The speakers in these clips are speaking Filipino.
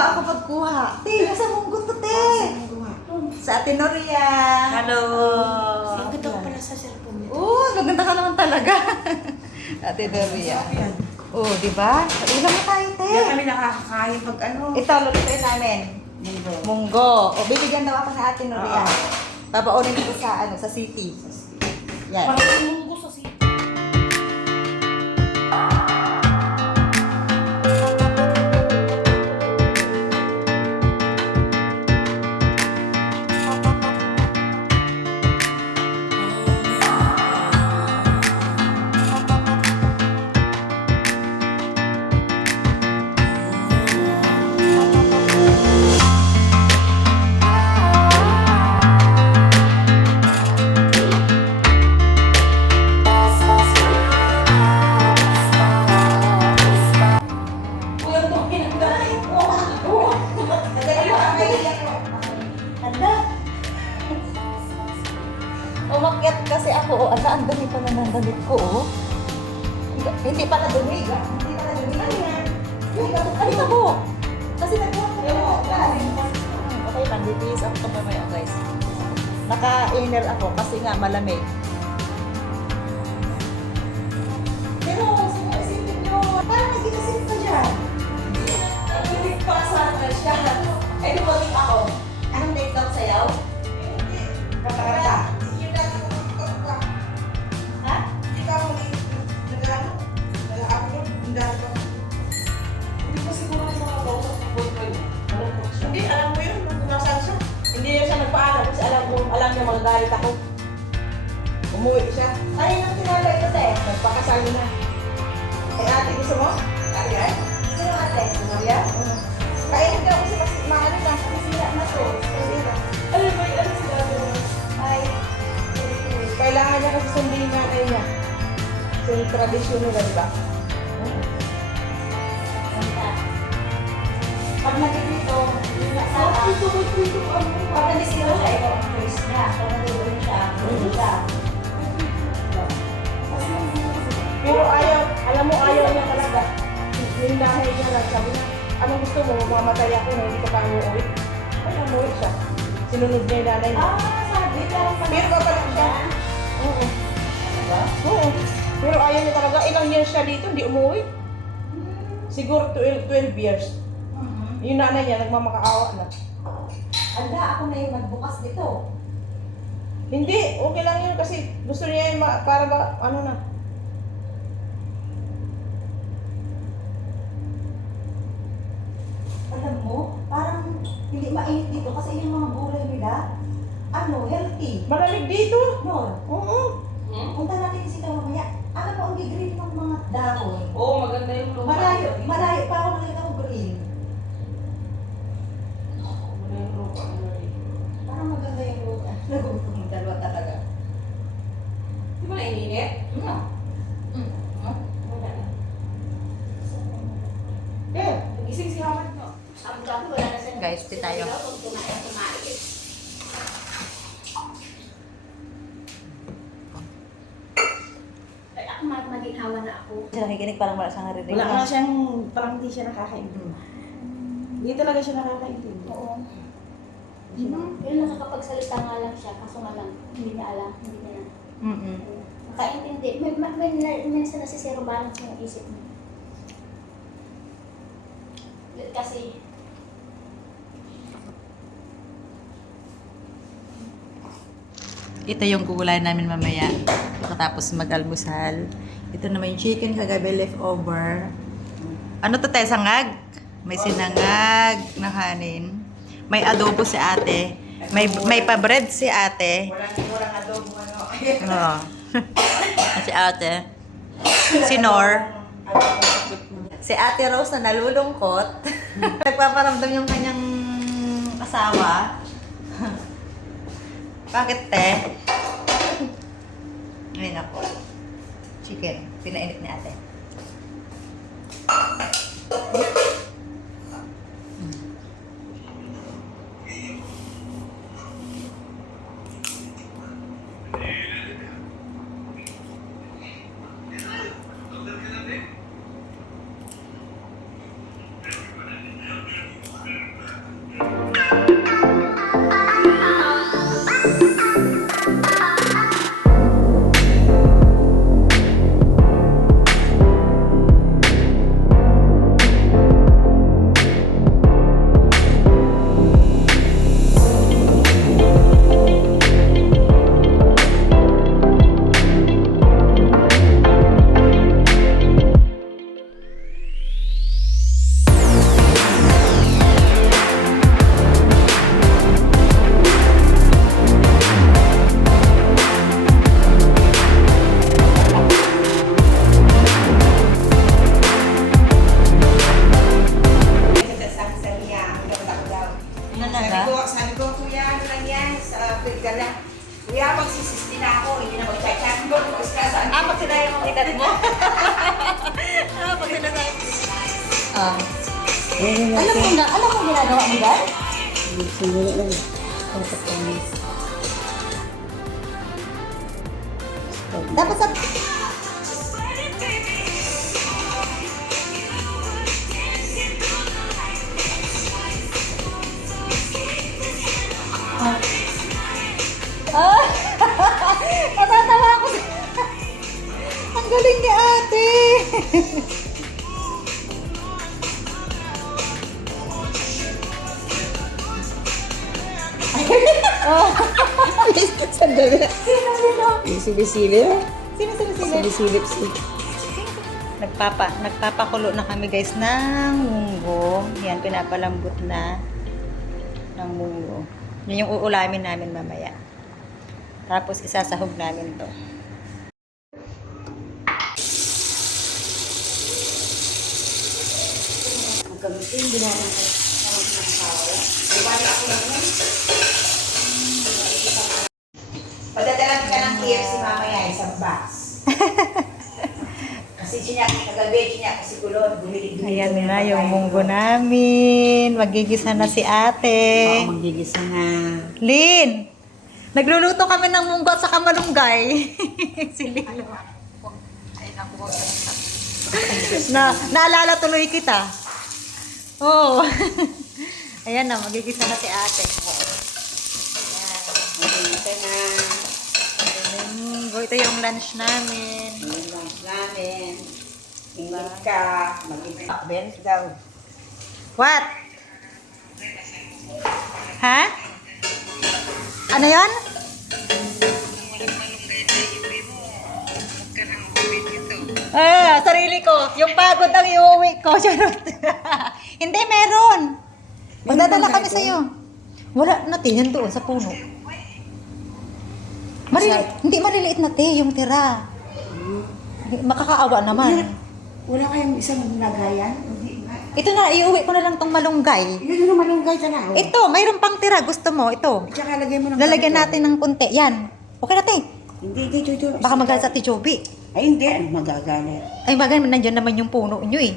Natutuwa ako pagkuha. Te, nasa munggo to, te. Sa Ate Noria. Hello! Ang ganda ko pala sa cellphone nito. Oo, maganda ka naman talaga. Ate Noria. Oo, di ba? Ulam na tayo, te. Yan kami nakakakain pag ano. Ito, lutuin namin. Munggo. Munggo. O, bibigyan daw ako ng Ate Noria. Oo. Babaunin ko sa city. Yan. Parang munggo sa city. Umakyat kasi ako, ang dami pa na ng damit ko, oh. Hindi pala dumi, hindi pala dumi. Ano yan? Halika mo! Kasi nagbuhat ko okay, panditiis ako mamaya, guys. Naka-inner ako kasi nga malamig. Pero, isipin nyo, parang nag-iisip ka dyan. Nag-iisip pa sana siya. Ay, dumating ako. Anong take out sayaw? Kata-kata. Ha? Hindi ka mo nag-ano? Nag-upload? Hindi ko siguro sa mga kausap ng boyfriend niya. Malungkot siya. Hindi, alam mo yun. Kung nasaan siya. Hindi niya siya nagpaalam kasi alam niya magagalit ako. Umuwi siya. Ay, nang tinala ito, te. Nagpakasal na. Eh, ate, gusto mo? Ate, ay? Sino ate? Maria? Kaya hindi ako sila maano na. Sila na to. Sila. Ano ba yung ano sila? Ay. Kailangan niya kasi sundin yung nanay niya. So, yung tradisyon nila, di ba? Pag nandito, yung nasa... Pag nandito siya, ito ang face niya. Pag nandito siya, siya. Pero ayaw, alam mo, ayaw niya talaga. Yung nanay niya lang, sabi niya, anong gusto mo? Mamatay ako na hindi ka pa umuwi. Ay, umuwi siya. Sinunod niya yung nanay niya. Sabi, parang Pero babalik siya. Oo. Diba? Oo. Pero ayaw niya talaga. Ilang years siya dito, hindi umuwi. Siguro 12 years. Yung nanay niya, nagmamakaawa na. Anda, ako na yung nagbukas dito. Hindi, okay lang yun kasi gusto niya yung para ba, ano na. Alam mo, parang hindi mainit dito kasi yung mga gulay nila, healthy. Malamig dito. No, Oo. punta natin kasi ito mamaya. Alam mo, ang green ng mga dahon. Oo, maganda yung lupa. Malayo pa ako nakita ko green. Maganda yung lupa. Parang maganda yung lupa. Nagutom yung dalawa talaga. Di ba naiinit? Eh, gising si Hamad no? Guys, pi tayo. Ako maginhawa na ako. Siya nakikinig, parang wala siyang narinig. Wala nga siyang, parang hindi siya nakakaintindi. Hindi talaga siya nakakaintindi. Oo. Yun, nakakapagsalita nga lang siya, kaso nga lang, hindi niya alam, hindi niya na. Nakaintindi. May minsan nasisero balance yung isip mo. Kasi, Ito yung gugulayan namin mamaya. Pagkatapos mag-almusal. Ito naman yung chicken kagabi leftover. Ano to tayo? Sangag? May sinangag na kanin. May adobo si ate. May pa-bread si ate. Walang adobo ano. Oo. Si ate. Si Nor. Si ate Rose na nalulungkot. Nagpaparamdam yung kanyang asawa. Bakit, te? Ngayon ako. Chicken. Pinainit ni ate. Ah. Alam mo ginagawa mo dyan? Sandali lang. Dapat sa... Ah! Natatawa ako sa... Ang galing ni ate! Oh. Sandali. Sino? Sinisilip? Sino? Sinisilip si... Nagpapakulo na kami guys ng munggo. Yan, pinapalambot na ng munggo. Yan yung uulamin namin mamaya. Tapos isasahog namin to. Ang gamitin, ginamit ko. Padadalan ka ng KFC mamaya, isang box. Kasi siya, kagabi siya kasi gulod, bumili. Ayan na yung munggo namin. Magigisa na si ate. Magigisa na. Lin! Nagluluto kami ng munggo at saka malunggay. Si Lin. Naalala tuloy kita. Oo. Ayan na, magigisa na si ate. Magigisa na. Munggo, ito yung lunch namin. Yung lunch namin. Ingat ka. Magigisa. Benz daw. What? Ha? Ano yon? Sarili ko. Yung pagod ang iuwi ko. Charot. Hindi, meron. Magdadala kami sa'yo. Wala na, te. Yan doon sa puno. Hindi maliliit na, te. Yung tira. Makakaawa naman. Wala kayong isang lagayan? Ito na, iuwi ko na lang tong malunggay. Yun yung malunggay ka na. Ito, mayroon pang tira. Gusto mo? Ito. Tsaka lagay mo ng Lalagyan natin ng kunti. Yan. Okay na, te. Hindi. Baka magalit sa Tijobi. Ay, hindi. Ano magagalit? Ay, bagay, nandiyan naman yung puno nyo eh.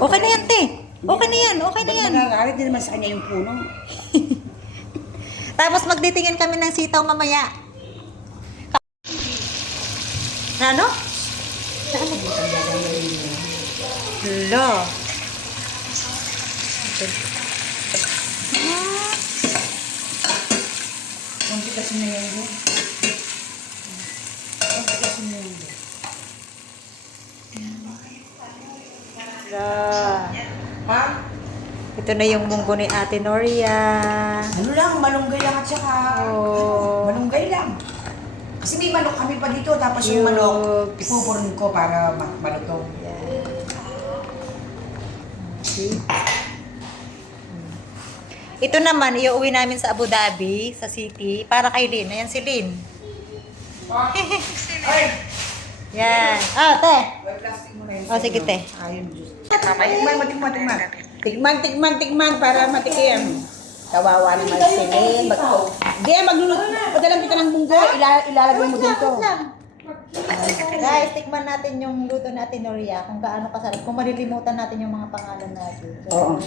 Okay na yan, te. Okay na yan, okay na yan. Magagalit din naman sa kanya yung puno. Tapos magtitingin kami ng sitaw mamaya. Ano? Saan na? Hello. Kunti kasi na yan yun. Kunti kasi na yan yun. Hello. Ha? Ito na yung munggo ni Ate Noria. Ano lang, malunggay lang at saka... Oh. Malunggay lang. Kasi may manok kami pa dito, tapos yung manok, Yups. ipupunin ko para malutong. Yan. See? Ito naman, iuwi namin sa Abu Dhabi, sa city, para kay Lynn. Ayan si Lynn. Ay! Yan. Ah, te. May plastic mo na yun. Oh, sige, te. Ayun, Diyos. Tikman para matikim. Kawawa naman si Lynn. Hindi, magluluto. Padalang kita ng munggo, ilalagay mo dito. Guys, tikman natin yung luto natin, Noria, kung gaano kasarap. Kung malilimutan natin yung mga pangalan natin. Oo.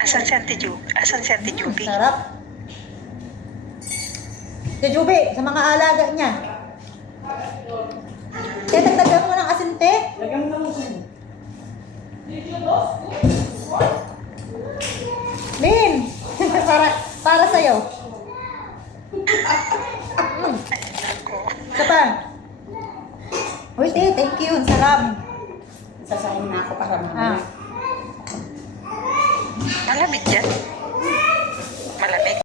Asan si Ate Ju? Asan si Ate Juby? Sarap. Si Juby, sa mga alaga niya. Kaya dagdagan mo ng asin, te. Lagyan mo ng musin. Lin! para sa'yo. Isa pa. Uy, te, thank you. Ang sarap. Sasayin na ako para Ah. mamaya. Malamig yan. Malamig.